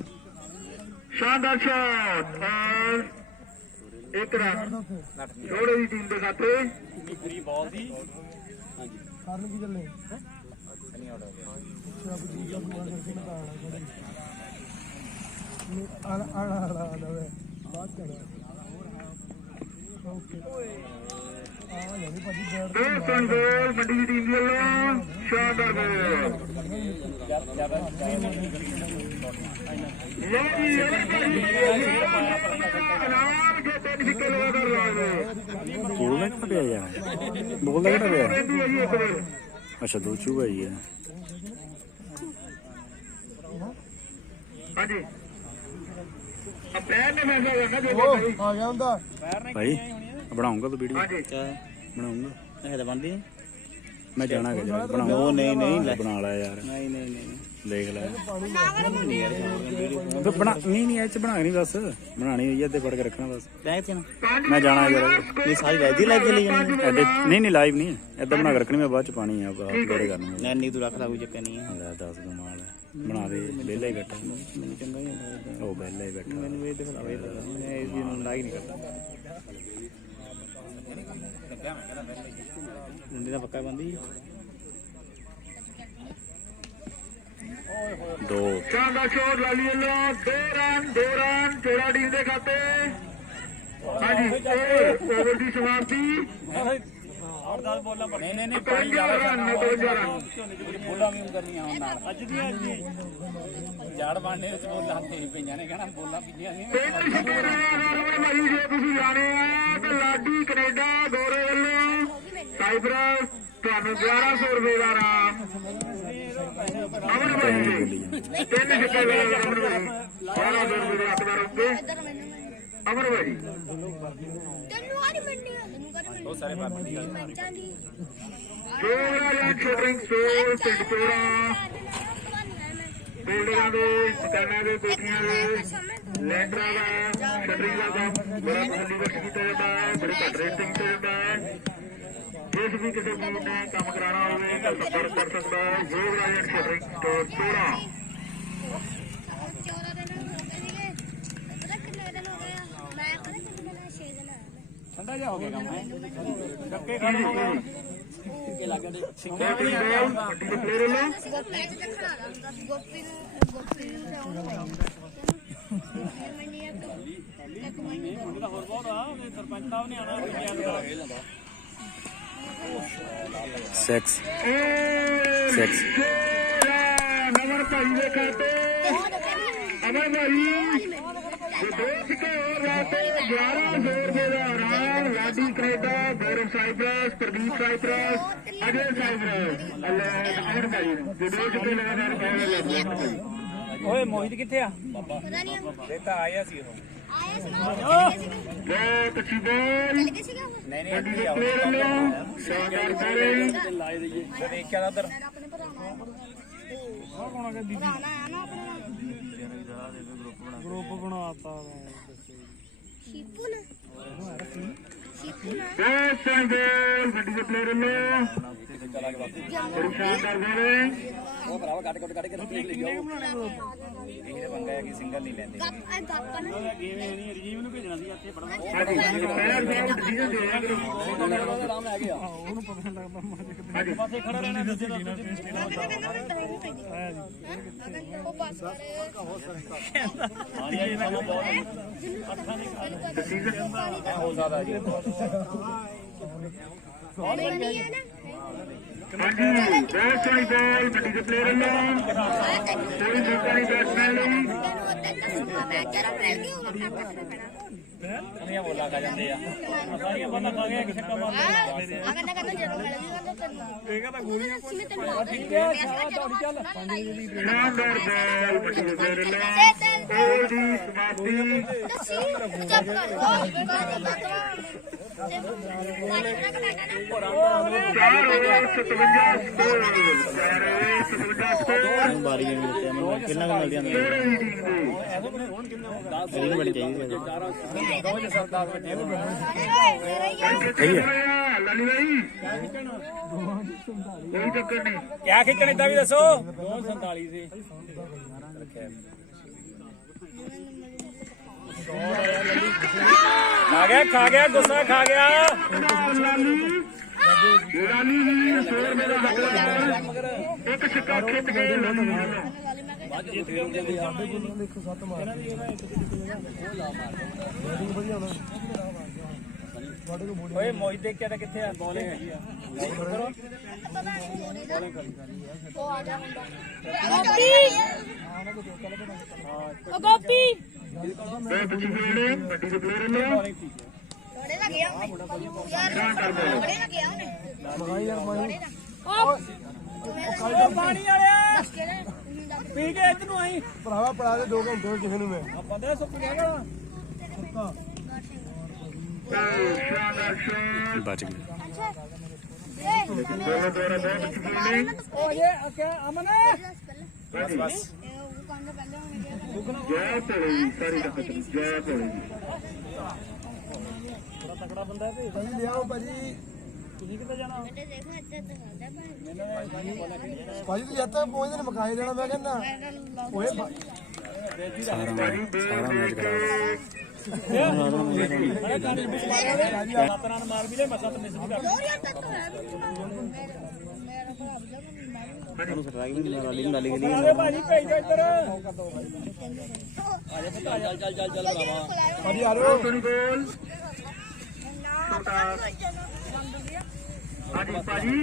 ਸ਼ਾਨਦਾਰ ਸ਼ਾਟ ਔਰ ਇੱਕ ਰਨ ਜੋੜੇ ਦੀ ਟੀਮ ਦੇ ਖਾਤੇ ਫਰੀ ਬਾਲ ਦੀ ਕਰਨ ਕੀ ਚੱਲੇ ਨਹੀਂ ਆਉਟ ਹੋ ਗਿਆ ਸਭ ਦੂਜਾ ਬੁਆ ਕਰਕੇ ਮਤਾਣਾ ਖੜੇ ਆਲਾ ਬਾਤ ਕਰ ਓਕੇ ਆ ਯਾਨੀ ਭਾਜੀ ਬੈਟ ਦੋ ਸੰਗੋਲ ਮੰਡੀ ਦੀ ਟੀਮ ਦੇ ਵੱਲੋਂ ਸ਼ਾਨਦਾਰ ਗੋਲ ਬੋਲ ਨਾ ਫਟਿਆ ਯਾਰ ਬੋਲ ਦਾ ਕਿਹੜਾ ਪਿਆ ਅੱਛਾ ਦੋ ਚੂਗਾ ਹੀ ਹੈ ਹਾਂਜੀ ਪੈਰ ਨੇ ਫੈਸਲਾ ਕਰਨਾ ਜੋ ਉਹ ਆ ਗਿਆ ਹੁੰਦਾ ਭਾਈ ਬਣਾਉਂਗਾ ਤੂੰ ਵੀਡੀਓ ਹਾਂਜੀ ਬਣਾਉਂਗਾ ਇਹ ਤਾਂ ਬਣਦੀ ਨਹੀਂ ਮੈਂ ਜਾਣਾ ਕਿ ਬਣਾਉਂ ਨਹੀਂ ਬਣਾ ਲੈ ਯਾਰ ਨਹੀਂ ਦੇਖ ਲੈ ਬਣਾ ਨਹੀਂ ਇਹ ਚ ਬਣਾ ਨਹੀਂ ਬਸ ਬਣਾਣੀ ਹੋਈ ਅੱਧੇ ਫੜ ਕੇ ਰੱਖਣਾ ਬਸ ਮੈਂ ਜਾਣਾ ਯਾਰ ਇਹ ਸਾਰੀ ਵੈਦੀ ਲੈ ਕੇ ਲਈ ਜਾਣੀ ਨਹੀਂ ਲਾਈਵ ਨਹੀਂ ਏਦਾਂ ਬਣਾ ਕੇ ਰੱਖਣੀ ਮੈਂ ਬਾਅਦ ਚ ਪਾਣੀ ਆ ਬੜੇ ਕਰਨੀ ਨਹੀਂ ਤੂੰ ਰੱਖ ਲਾ ਕੋਈ ਚੱਕਰ ਨਹੀਂ ਹੈ 10 ਦਾ ਮਾਲ ਬਣਾ ਦੇ ਵਿਹਲਾ ਹੀ ਬੈਠਾ ਮੈਨੂੰ ਚੰਗਾ ਹੀ ਉਹ ਵਿਹਲਾ ਹੀ ਬੈਠਾ ਮੈਨੂੰ ਇਹ ਦਿਖਾ ਮੈਂ ਇਸ ਦੀ ਨੂੰ ਲਾਈ ਨਹੀਂ ਕਰਦਾ ਮੁੰਡੇ ਦਾ ਪੱਕਾ ਬੰਦੀ ਦੋ ਸ਼ਾਨਦਾਰ ਸ਼ਾਟ ਲਾਲੀ ਵੱਲੋਂ ਦੋ ਰਨ ਜੋੜਾ ਟੀਮ ਦੇ ਖਾਤੇ ਹਾਂਜੀ ਓਵਰ ਦੀ ਸਮਾਪਤੀ और 10 बोलना पड़े नहीं पानी ज्यादा बोला भी करनी है ਨਾਲ ਅੱਜ ਦੀ ਝਾੜ ਬਾਣੇ ਵਿੱਚ ਬੋਲਾਂ ਤੇ ਪਈਆਂ ਨੇ ਕਹਿਣਾ ਬੋਲਾਂ ਪਿੱਛੀਆਂ ਨਹੀਂ ਭਾਈ ਜੇ ਤੁਸੀਂ ਜਾਣੇ ਆ ਤੇ ਲਾਡੀ ਕੈਨੇਡਾ ਗੋਰੇ ਵੱਲੋਂ ਸਾਈਬਰ ਤੁਹਾਨੂੰ 1100 ਰੁਪਏ ਦਾ ਰਾਮ ਅਮਰ ਭਾਈ ਤਿੰਨ ਛੱਕੇ ਲਗਾ ਅਮਰ ਭਾਈ 1200 ਰੁਪਏ ਦਾ ਅਕਬਰ ਉੱਤੇ ਅਮਰ ਭਾਈ ਤੈਨੂੰ ਆ ਨਹੀਂ ਮੰਨੀ ਬਹੁਤ ਸਾਰੇ ਬਾਤ ਦੀ ਗੱਲ ਜੋਰਾ ਜਾਂ ਸ਼ੂਟਿੰਗ ਸੋਲ ਪਿੰਡ ਚੋਰਾ ਬਿਲਡਿੰਗਾਂ ਦੇ ਮਕਾਨਾਂ ਦੇ ਕੋਠੀਆਂ ਦੇ ਲੈਂਡਰਾਂ ਦਾ ਛਤਰੀ ਦਾ ਕੰਮ ਬੜਾ ਮਾਲੀ ਵਿੱਚ ਕੀਤਾ ਜਾਂਦਾ ਹੈ, ਬੜੇ ਘੱਟ ਰੇਟ ਤੇ ਕੀਤਾ ਜਾਂਦਾ ਹੈ। ਜਿਸ ਵੀ ਕਿਸੇ ਵੀਰ ਨੇ ਕੰਮ ਕਰਾਉਣਾ ਹੋਵੇ ਤਾਂ ਸੰਪਰਕ ਕਰ ਸਕਦਾ ਹੈ। ਯੋਗਰਾਜ ਐਂਡ ਛਤਰੀ ਸਟੋਰ 14 ਠੰਡਾ ਜਿਹਾ ਹੋ ਗਿਆ ਕੰਮ ਹੈ ਡੱਕੇ ਖੜ ਹੋ ਗਏ ਕਿ ਲੱਗੇ ਦੇ ਸਿੰਗਲ ਵੱਡੀ ਦੇ ਪਲੇਅਰ ਵੱਲੋਂ ਹੋਰ ਬਹੁਤ ਆ ਸਰਪੰਚ ਸਾਹਿਬ ਨੇ ਆਣਾ Six. ਨੰਬਰ ਭਾਈ ਦੇ ਖਾਤੇ ਅਮਰ ਭਾਈ ਦੋ ਸਿੱਕੇ ਹੋਰ ਲਾਤੇ 1100 ਰੁਪਏ ਦਾ ਇਨਾਮ। ਲਾਡੀ ਕੈਨੇਡਾ, ਗੌਰਵ ਸਾਈਪ੍ਰਸ, ਪ੍ਰਦੀਪ ਸਾਈਪ੍ਰਸ, ਅਜੇ ਸਾਈਪ੍ਰਸ, ਅਮਰ ਭਾਈ ਦੇ ਦੋ ਸਿੱਕੇ ਲਗਾਤਾਰ ਪਾਉਣੇ ਲੱਗੇ। ਓਏ ਮੋਹਿਤ ਕਿੱਥੇ ਆ ਪਤਾ ਨਹੀਂ ਇਹ ਤਾਂ ਆਇਆ ਸੀ ਉਹ ਬਹੁਤ ਅੱਛੀ ਬਾਲ ਲੱਗੇ ਸੀਗਾ ਨਹੀਂ ਵੱਡੀ ਦੇ ਪਲੇਅਰ ਵੱਲੋਂ ਸ਼ਾਨਦਾਰ ਬੋਲਿੰਗ। ਲਾਏ ਦਈਏ ਦੇਖਿਆ ਉਧਰ ਆਪਣੇ ਭਰਾ ਭਰਾ ਨਾ ਆਪਣਾ ਗਰੁੱਪ ਬਣਾਤਾ ਸ਼ੀਪੂ ਨਾ ਸ਼ੀਪੂ ਨਾ ਬਹੁਤ ਸ਼ਾਨਦਾਰ ਵੱਡੀ ਦੇ ਪਲੇਅਰ ਵੱਲੋਂ ਬੜੀ ਸ਼ਾਨਦਾਰ ਬੋਲਿੰਗ। ਉਹ ਭਰਾਵਾ ਕੱਟ ਕੇ ਦੇਖ ਲਈ ਜਾਓ ਇਹਦੇ ਪੰਗਾ ਹੈ ਕਿ ਸਿੰਗਲ ਨਹੀਂ ਲੈਂਦੇ ਗੱਪ ਨਾ ਗੇਮ ਨਹੀਂ ਰਜੀਵ ਨੂੰ ਭੇਜਣਾ ਸੀ ਇੱਥੇ ਪੜਨਾ ਹਾਂਜੀ ਪਹਿਲਾ ਰਾਊਂਡ ਡਿਸੀਜਨ ਦੇ ਰਿਹਾ ਕਰੋ। ਆਰਾਮ ਆ ਗਿਆ ਉਹਨੂੰ ਪਤਾ ਨਹੀਂ ਲੱਗਦਾ ਹਾਂਜੀ ਪਾਸੇ ਖੜਾ ਰਹਿਣਾ ਦੂਜੇ ਦਾ ਉਹ ਪਾਸ ਮਾਰੀਆ ਜੀ ਸਾਨੂੰ ਬਹੁਤ ਡਿਸੀਜਨ ਹੋ ਸਕਦਾ ਜੀ ਨਹੀਂ ਹੈ ਨਾ ਹਾਂਜੀ ਬਹੁਤ ਸੋਹਣੀ ਬਾਲ ਵੱਡੀ ਦੇ ਪਲੇਅਰ ਵੱਲੋਂ ਕੋਈ ਮੌਕਾ ਨਹੀਂ ਬੈਟਸਮੈਨ ਲਈ। ਮੈਂ ਜਰਾ ਮਿਲ ਗਈ ਉਹ ਕੱਟ ਨਹੀਂ ਬੋਲਾ ਖਾ ਜਾਂਦੇ ਆ ਸਾਰੀਆਂ ਬੰਦਾ ਖਾ ਗਿਆ ਕਿਸੇ ਕੰਮ ਆ ਕਹਿੰਦਾ ਜਰਾ ਮਿਲ ਗਈ ਕਹਿੰਦਾ ਤੈਨੂੰ ਇਹ ਕਹਿੰਦਾ ਗੋਲੀਆਂ ਠੀਕ ਹੈ ਸ਼ਾਨਦਾਰ ਬਾਲ ਵੱਡੀ ਦੇ ਪਲੇਅਰ ਵੱਲੋਂ ਓਵਰ ਦੀ ਸਮਾਪਤੀ। ਚੱਪ ਕਰ ਚਾਰ ਓਵਰ 57 ਸਕੋਰ। ਬਾਰੀ ਨਹੀਂ ਮਿਲਦੀ ਮੈਨੂੰ ਕਿੰਨਾ ਕੁ ਮਿਲ ਜਾਂਦਾ ਇਹਨੂੰ ਬੜੀ ਚਾਹੀਦੀ ਲਾਲੀ ਭਾਈ ਕੋਈ ਚੱਕਰ ਨਹੀਂ। ਕਿਆ ਖਿੱਚਣ ਇਦਾਂ ਵੀ ਦੱਸੋ 247 ਸੀ ਖਾ ਗਿਆ ਗੁੱਸਾ ਖਾ ਗਿਆ ਲਾਲੀ ਵੀਰ 100 ਰੁਪਏ ਦਾ ਹੱਕ ਲੱਗਾ। ਇੱਕ ਸਿੱਕਾ ਖਿੱਚ ਕੇ ਲਾਲੀ ਵੀਰ ਨੂੰ। ਓਏ ਮੋਹਿਤ ਦੇਖ ਕੇ ਤਾਂ ਕਿੱਥੇ ਆ ਬੋਲਿੰਗ ਹੈਗੀ ਆ ਉਹ ਆ ਜਾ ਮੁੰਡਾ ਗੋਪੀ ਬਹੁਤ ਅੱਛੀ ਬੋਲਿੰਗ ਵੱਡੀ ਦੇ ਪਲੇਅਰ ਵੱਲੋਂ। ਥੋੜੇ ਦਾ ਗਿਆ ਉਹਨੇ ਯਾਰ ਥੋੜੇ ਦਾ ਗਿਆ ਉਹਨੇ ਮਗਾਈ ਯਾਰ ਪਾਣੀ ਓ ਪਾਣੀ ਵਾਲਿਆ ਦੱਸ ਕੇ ਨਾ ਪੀ ਕੇ ਇੱਧਰ ਨੂੰ ਆਈ ਭਰਾਵਾ ਪੜਾ ਦੇ 2 ਘੰਟੇ ਕਿਸੇ ਨੂੰ ਮੈਂ ਆਪਾਂ ਦੇ ਸੁੱਕ ਗਿਆ ਗਾ ਸ਼ਾਨਦਾਰ ਸ਼ਾਟ ਬਚ ਗਿਆ ਅੱਛਾ ਦੋਨੋਂ ਦੁਆਰਾ ਬਹੁਤ ਅੱਛੀ ਬੋਲਿੰਗ। ਓ ਜੇ ਕਿਆ ਅਮਨ ਬਸ ਬਸ ਜੈ ਭੋਲੀ ਸਾਰੀ ਤੱਕ ਜੈ ਭੋਲੀ। ਬੜਾ ਤਕੜਾ ਬੰਦਾ ਹੈ ਤੇ ਭਾਜੀ ਲਿਆਓ ਭਾਜੀ ਤੁਸੀਂ ਕਿੱਥੇ ਜਾਣਾ ਭਾਜੀ ਤੂੰ ਜਦ ਤੱਕ ਪਹੁੰਚਦੇ ਨੇ ਮਕਾਏ ਲੈਣਾ ਮੈਂ ਕਹਿੰਦਾ ਓਏ ਸਾਰਾ ਮੈਚ ਕਰਾ ਅਰੇ ਕਾਲੀ ਬਿਸ਼ ਮਾਰਿਆ ਦੇ ਸੱਤ ਰਨ ਮਾਰ ਵੀ ਲੈ ਮੈਂ ਸੱਤ ਮਿਸ ਵੀ ਕਰ ਉਹਨੂੰ ਸਟਰਾਈਕ ਵੀ ਨਹੀਂ ਮਾਰਾ ਲਾਲੀ ਗਲੀ ਅਰੇ ਭਾਜੀ ਭੇਜ ਦਿਓ ਇੱਧਰ ਚੱਲ ਭਰਾਵਾ ਭਾਜੀ ਆ ਜਾਓ ਸੋਨੀ ਬੋਲ। ਹਾਂਜੀ ਭਾਜੀ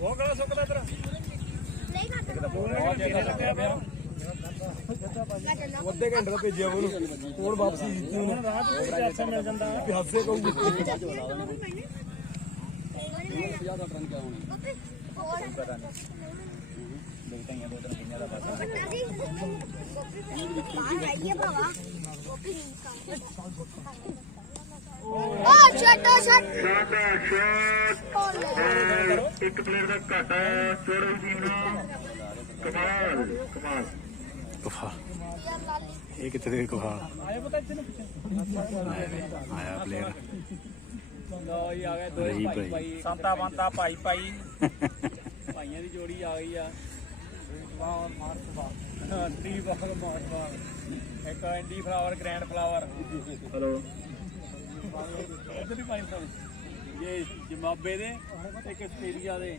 ਉਹ ਗਲਾ ਸੁੱਕਦਾ ਇੱਧਰ ਨਹੀਂ ਖਾਤਾ ਬਹੁਤ ਚੇਤਾ ਲੱਗਿਆ ਪਿਆ ਅੱਧੇ ਘੰਟੇ ਦਾ ਭੇਜਿਆ ਉਹਨੂੰ ਹੁਣ ਵਾਪਸੀ ਕੀਤੀ ਉਹਨੂੰ ਰਾਤ ਨੂੰ ਪੈਸਾ ਮਿਲ ਜਾਂਦਾ ਵੀ ਹਾਸੇ ਕਹੂਗੀ ਉਹ ਛੱਡੋ ਛੱਡ ਸ਼ਾਨਦਾਰ ਸ਼ਾਟ। ਇੱਕ ਪਲੇਅਰ ਦਾ ਘਾਟਾ ਚੋਰੀ ਟੀਮ ਨੂੰ। ਕਮਾਲ ਕਮਾਲ ਕਫਾ ਇਹ ਕਿੱਥੇ ਦੇ ਕਫਾ ਆਇਆ ਪਲੇਅਰ ਲੋ ਜੀ ਆ ਗਏ ਰਹੀ ਦੋ ਭਾਈ। ਭਾਈ ਸੰਤਾ ਬੰਤਾ ਭਾਈ ਭਾਈ ਭਾਈਆਂ ਦੀ ਜੋੜੀ ਆ ਗਈ ਆ ਟੀ ਬਾਲ ਮਾਰ ਇੱਕ ਐਂਡੀ ਫਲਾਵਰ ਗ੍ਰੈਂਡ ਫਲਾਵਰ ਹਲੋ ਇੱਧਰ ਵੀ ਪਾਣੀ ਪਾਣੀ ਇਹ ਜਿਮਾਬੇ ਦੇ ਇੱਕ ਆਸਟ੍ਰੇਲੀਆ ਦੇ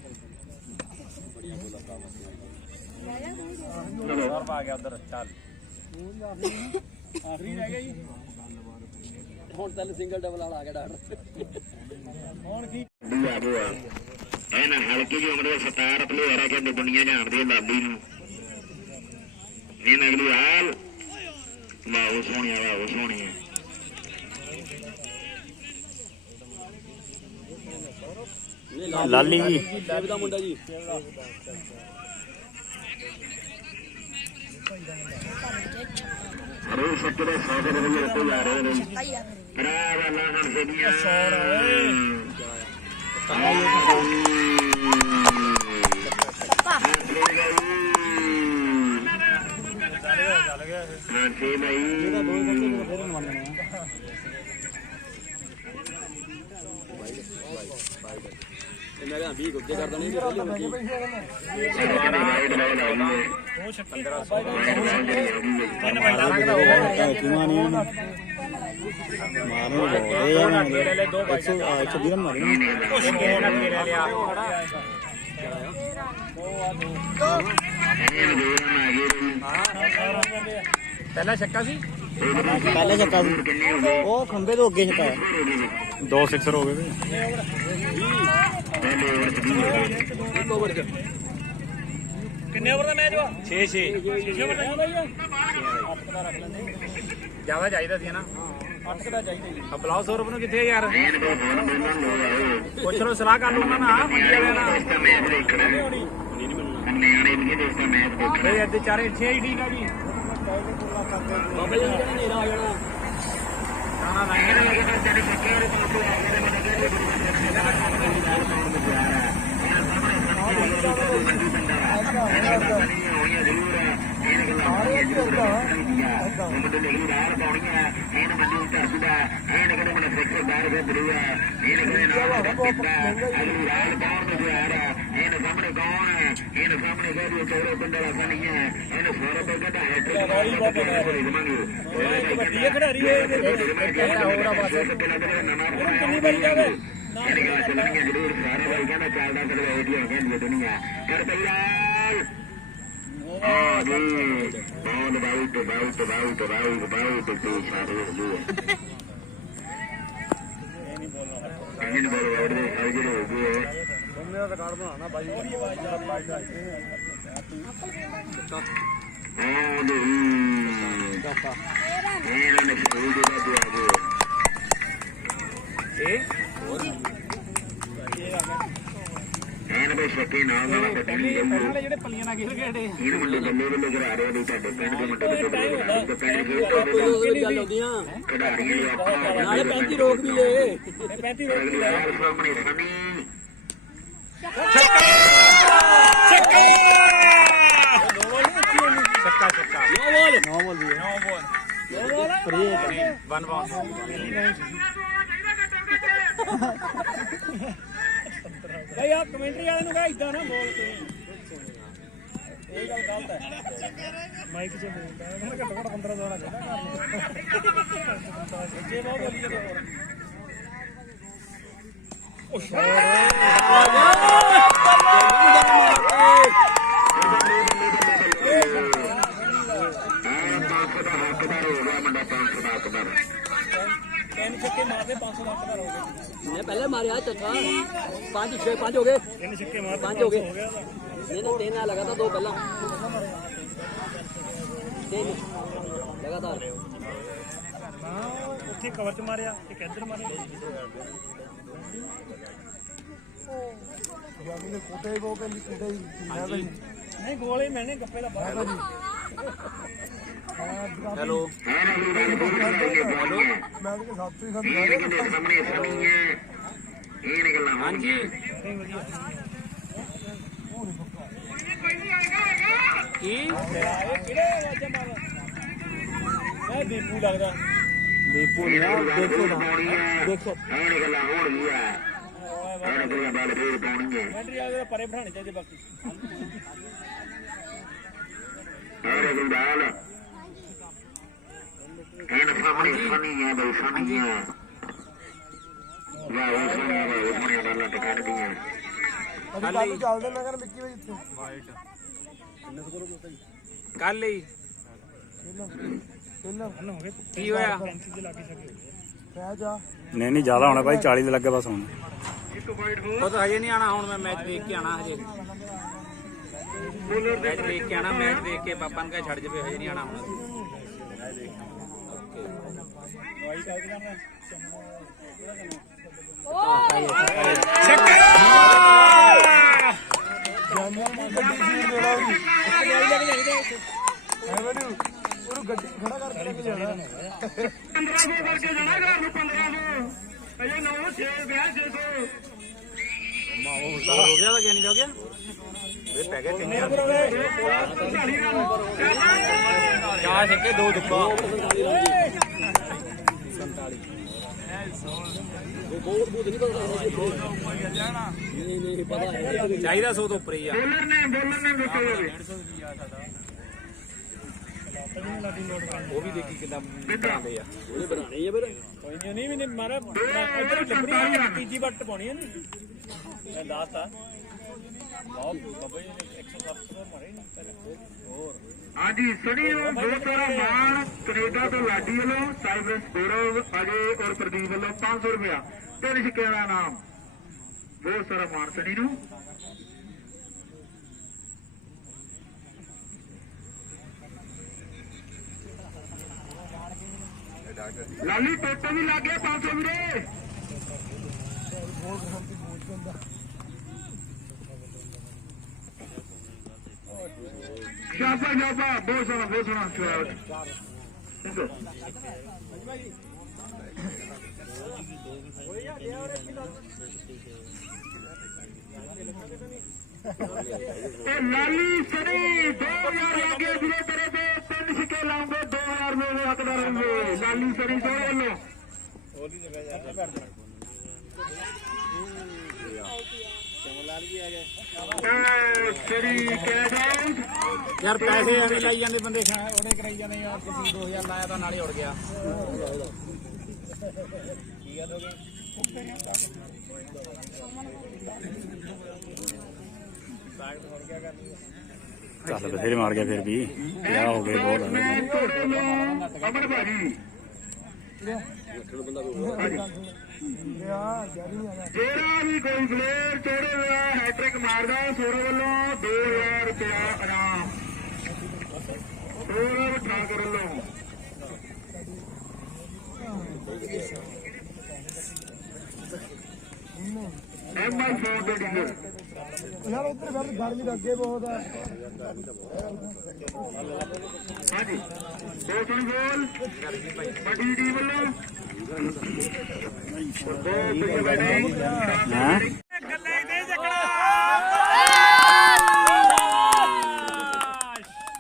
ਸਰਫ ਆ ਗਿਆ ਉਧਰ ਚੱਲ ਆਖਰੀ ਰਹਿ ਗਿਆ ਜੀ ਹੁਣ ਤਾਂ ਸਿੰਗਲ ਡਬਲ ਵਾਲਾ ਆ ਗਿਆ ਡਾਕਟਰ ਹੁਣ ਕੀ ਆ ਗਿਆ ਇਹਨਾਂ ਹਲਕੀ ਜਿਹੀ ਉਮਰ ਦੇ 17 ਪਲੇਅਰ ਆ ਕਹਿੰਦੇ ਦੁਨੀਆ ਜਾਣਦੀ ਹੈ ਲਾਬੀ ਨੂੰ ਇਹਨਾਂ ਅਗਲੀ ਹਾਲ ਵਾਹ ਸੋਹਣੀਆ ਵਾਹ ਸੋਹਣੀਆ ਲਾਲੀ ਵੀ ਲੈਬ ਦਾ ਮੁੰਡਾ ਜੀ ਅਰੇ ਸੱਚ ਦੇ 100 ਦੇ ਬਦਲੇ ਉੱਤੇ ਜਾ ਰਹੇ ਨੇ ਭਰਾ ਵਾਲਾ ਹਣ ਸਦੀਆਂ ਹਾਂ ਤੇ ਭਾਈ ਮੈਂ ਕਿਹਾ 20 ਗੁੱਜੇ ਕਰ ਦੇਣੇ ਕਿਉਂ ਨਹੀਂ ਮਾਰੋ ਇਹ ਆ 120 ਰਨ ਮਾਰੇ ਪਹਿਲਾ ਛੱਕਾ ਸੀ ਪਹਿਲੇ ਚੱਕਾ ਸੀ ਉਹ ਖੰਬੇ ਤੋਂ ਅੱਗੇ ਛਕਾਇਆ 2 ਸਿਕਸਰ ਹੋ ਗਏ ਕਿੰਨੇ ਓਵਰ ਦਾ ਮੈਚ ਵਾ 6 ਓਵਰ ਦਾ ਭਾਈ 8 ਦਾ ਰੱਖ ਲੈਂਦੇ ਜ਼ਿਆਦਾ ਚਾਹੀਦਾ ਸੀ ਨਾ 8 ਦਾ ਚਾਹੀਦਾ ਬਲਾਉ ਸੌਰਵ ਨੂੰ ਕਿੱਥੇ ਯਾਰ ਪੁੱਛ ਲੋ ਸਲਾਹ ਕਰ ਲੂ ਉਹਨਾਂ ਨਾਲ ਮੰਡੀ ਵਾਲਿਆਂ ਨਾਲ ਬਈ ਅੱਜ ਚਾਰੇ 6 ਹੀ ਠੀਕ ਆ ਜੀ ਬਾਬਾ ਜੀ ਕਹਿੰਦੇ ਨੇਰਾ ਆ ਜਾਣਾ ਨਾ ਰੰਗੇ ਨੇ ਲੱਗੇ ਜਿਹੜੇ ਪੱਕੇ ਵਾਲੇ ਪਾਸੇ ਆ ਗਏ ਖਿਡਾਰੀ ਕਿੰਨੀ ਵਾਰੀ ਜਾਵੇ ਜ਼ਰੂਰ ਸਾਰਾ ਵਾਰੀ ਕਹਿੰਦਾ ਚੱਲਦਾ ਕਰਵਾਈ ਕਹਿੰਦੀ ਦੁਨੀਆ ਕਰ ਪਈਆ ਆ ਗਈ ਬਹੁਤ ਬਹੁਤ ਤੇ ਸਾਰੇ ਹੋ ਗਏ ਇੰਜਨ ਬੋਲ ਉਹਦੇ ਸਾਰੇ ਜਿਹੜੇ ਹੋ ਗਏ ਬੰਦੇ ਦਾ ਰਿਕਾਰਡ ਬਣਾਉਣਾ ਬਾਈ ਹਾਂ ਨਹੀਂ ਇਹਨਾਂ ਨੇ ਕੋਈ ਦੇ ਦੋ ਆ ਗਏ ਇਹਨਾਂ ਦੇ ਛੱਕੇ ਨਾਲ ਨਾਲ ਕੱਢਣੀ ਪਹਿਲੇ ਜਿਹੜੇ ਪੱਲੀਆਂ ਨਾਲ ਖੇਡ ਗਏ ਇਹ ਮੁੰਡੇ ਬੰਦੇ ਵੱਲੋਂ ਕਰਾ ਰਹੇ ਨੇ ਤੁਹਾਡੇ ਪਿੰਡ ਦੇ ਮੁੰਡੇ ਦੇ ਪਿੰਡ ਖਿਡਾਰੀਆਂ ਆਪਣਾ ਨਾਲੇ 35 ਰੋਕ ਵੀ ਲੈ 35 ਰੋਕ ਵੀ ਲੈ ਸਾਹਮਣੇ ਸਨੀ ਚੱਕਾ 9 ਬੋਲ ਵੀ 9 ਬੋਲ ਫਰੀ 1 ਬਾਲ ਭਾਈ ਆ ਕਮੈਂਟਰੀ ਵਾਲੇ ਨੂੰ ਕਹ ਇਦਾਂ ਨਾ ਬੋਲ ਤੂੰ ਇਹ ਗੱਲ ਗਲਤ ਹੈ ਮਾਈਕ 'ਚ ਬੋਲਦਾ ਮੈਂ ਘੱਟੋ ਘੱਟ 15 ਦੁਆਰਾ ਕਹਿੰਦਾ ਜੇ ਬਹੁਤ ਬੋਲੀ ਜਦੋਂ ਉਹ ਛੱਕੇ ਮਾਰਦੇ 500 ਲੱਖ ਦਾ ਹੋ ਗਏ मैं पहले मारे चौथा 5 हो गए 3 ਛੱਕੇ ਮਾਰਦੇ 5 हो गए हो गया नहीं नहीं 3 लगा था 2 पहला 3 लगातार ਹਾਂ ਉੱਥੇ ਕਵਰ ਚ ਮਾਰਿਆ ਇੱਕ ਇੱਧਰ ਮਾਰਿਆ ਜਾਨੀ ਦੇ ਕੋਟੇ ਕੋ ਕੇ ਲਿਖਦੇ ਹੀ ਨਹੀਂ ਗੋਲੇ ਮੈਨੇ ਗੱਪੇ ਦਾ ਬਾਹਰ हेलो ਮੈਂ ਕਿ ਸਾਥੀ ਸਾਹਮਣੇ ਸਨੀ ਹੈ ਇਹ ਨਿਕਲਣਾ हाँ जी ਨਹੀਂ ਵਧੀਆ ਕੀ ਕਿਹੜੇ ਵਾਜਾ ਮਾਰ ਮੈਂ ਦੀਪੂ ਲੱਗਦਾ ਦੇਖੋ ਦੇਖੋ ਹੁਣ ਗੱਲਾਂ ਹੋਣਗੀਆਂ ਹੁਣ ਗੱਲਾਂ ਬਾਲ ਫੇਰ ਪਾਉਣਗੇ ਬੈਟਰੀ ਵਾਲੇ ਪਰੇ ਬਿਠਾਣੇ ਚਾਹੀਦੇ ਬਾਕੀ ਹੁਣ ਗੁੰਦਾਲ ਇਹਨਾਂ ਸਾਹਮਣੇ ਫਨੀ ਹੈ ਬਈ ਫਨੀ ਹੈ ਵਾਹ ਉਹ ਸੋਹਣੀਆਂ ਬਾਲਾਂ ਟਕਾਣਦੀਆਂ ਅਸੀਂ ਕੱਲ ਚੱਲਦੇ ਮੈਂ ਕਹਿੰਦਾ ਮਿੱਕੀ ਵਜ ਇੱਥੇ ਕੱਲ ਹੀ ਪਹਿਲਾਂ ਕੀ ਹੋਇਆ ਕਹਿ ਜਾ ਨਹੀਂ ਨਹੀਂ ਜ਼ਿਆਦਾ ਹੋਣਾ ਭਾਈ 40 ਦੇ ਲੱਗੇ ਬਸ ਹੁਣ ਉਹ ਤਾਂ ਹਜੇ ਨਹੀਂ ਆਣਾ ਹੁਣ ਮੈਂ ਮੈਚ ਦੇਖ ਕੇ ਆਣਾ ਹਜੇ ਮੈਚ ਦੇਖ ਕੇ ਆਣਾ ਮੈਚ ਦੇਖ ਕੇ ਪਾਪਾ ਨੂੰ ਕਹ ਛੱਡ ਜਵੇ ਹਜੇ ਨਹੀਂ ਆਣਾ ਹੁਣ ਜਾਮੂ ਨੂੰ ਗੱਡੀ ਸੀਟ ਦੇਣਾ ਵੀ ਐਵੇਂ ਨੀ ਉਹਨੂੰ ਗੱਡੀ ਖੜਾ ਕਰਕੇ ਲੈ ਕੇ ਜਾਣਾ 1500 ਕਰਕੇ ਜਾਣਾ ਘਰ ਨੂੰ 1500 ਅਜੇ 9 6 ਵਿਆਹ 600 ਹੋ ਗਿਆ ਤਾਂ ਨਹੀਂ ਹੋ ਗਿਆ ਇਹ ਪੈ ਗਿਆ ਤਿੰਨ ਚਾਰ ਛੱਕੇ ਦੋ ਦੁੱਕਾ नहीं पता है ਚਾਹੀਦਾ 100 ਤੋਂ ਉੱਪਰ ਹੀ ਆ ਬੋਲਰ ਨੇ ਦੱਸੋ ਉਹ ਵੀ ਦੇਖੀ ਕਿੰਨਾ ਬਣਾਉਂਦੇ ਆ ਉਹਨੇ ਬਣਾਣੇ ਹੀ ਆ ਫਿਰ ਕੋਈ ਨਹੀਂ ਵੀ ਮਾਰਾ ਇੱਧਰ ਲੱਭਣੀ ਤੀਜੀ ਵੱਟ ਪਾਉਣੀ ਹੈ ਨੀ ਮੈਂ ਲਾਤਾ ਬਹੁਤ ਬਾਬਾ ਜੀ ਨੇ 170 ਮਾਰੇ ਹੋਰ ਹਾਂਜੀ ਸਣੀ ਨੂੰ ਬਹੁਤ ਸਾਰਾ ਮਾਣ ਕੈਨੇਡਾ ਤੋਂ ਲਾਡੀ ਵੱਲੋਂ ਸਾਈਬਰਸ ਗੌਰਵ ਅਜੇ ਔਰ ਪ੍ਰਦੀਪ ਵੱਲੋਂ 500 ਰੁਪਇਆ ਤਿੰਨ ਸਿੱਕਿਆਂ ਦਾ ਨਾਮ ਬਹੁਤ ਸਾਰਾ ਮਾਣ ਸਣੀ ਨੂੰ ਲਾਲੀ ਟੋਟੋ ਵੀ ਲੱਗ ਗਿਆ 500 ਵੀਰੇ ਸ਼ਾਬਾ ਸ਼ਾਬਾ ਬਹੁਤ ਸੋਹਣਾ ਸ਼ਾਟ ਲਾਲੀ ਸਣੀ 2000 ਲੱਗੇ ਵੀਰੇ ਤੇਰੇ ਤੇ ਤਿੰਨ ਸਿੱਕੇ ਲਾਉਂਗੇ 2000 ਰੁਪਏ ਹੱਕਦਾਰ ਹੋਣਗੇ ਲਾਲੀ ਸਣੀ ਸੋਹਣੇ ਵੱਲੋਂ ਸਣੀ ਕਹਿ ਜਾਓ ਯਾਰ ਪੈਸੇ ਐਵੇਂ ਲਾਈ ਜਾਂਦੇ ਬੰਦੇ ਉਹਨੇ ਕਰਾਈ ਜਾਂਦੇ ਯਾਰ ਤੁਸੀਂ 2000 ਲਾਇਆ ਤਾਂ ਨਾਲੇ ਉੜ ਗਿਆ ਕੀ ਗੱਲ ਹੋ ਗਈ ਚੱਲ ਬਥੇਰੇ ਮਾਰ ਗਿਆ ਫਿਰ ਵੀ ਕਿਆ ਹੋ ਗਏ ਬਹੁਤ ਅਮਰ ਭਾਜੀ ਯਾ ਜਾਰੀ ਆ ਜਿਹੜਾ ਵੀ ਕੋਈ ਪਲੇਅਰ ਚੋੜੇ ਹੋਇਆ ਹੈਟ੍ਰਿਕ ਮਾਰਦਾ ਸੋਰੇ ਵੱਲੋਂ 2000 ਰੁਪਇਆ ਇਨਾਮ ਸੋਰੇ ਠਾਕਰ ਵੱਲੋਂ ਐਮਆਈ ਫੋਨ ਦੇ ਡੀਲਰ ਯਾਰ ਉੱਧਰ ਗਰਮੀ ਦਾ ਅੱਗੇ ਬਹੁਤ ਆ ਹਾਂਜੀ ਦੋ ਸੁਣੀ ਬੋਲ ਵੱਡੀ ਟੀ ਵੱਲੋਂ ਬਹੁਤ ਵਧੀਆ ਬੈਟਿੰਗ ਹਾਂ ਗੱਲੇ ਦੇ ਚੱਕਣਾ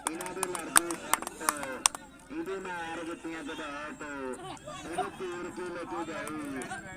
ਇਹਨਾਂ ਦੇ ਲੜਦੇ ਸੱਟ ਇਹਦੇ ਨਾਲ ਜੁੱਤੀਆਂ ਗਦਾਟ ਇਹਦੇ ਤੀਰ ਕੇ ਲੈ ਕੇ ਜਾਏ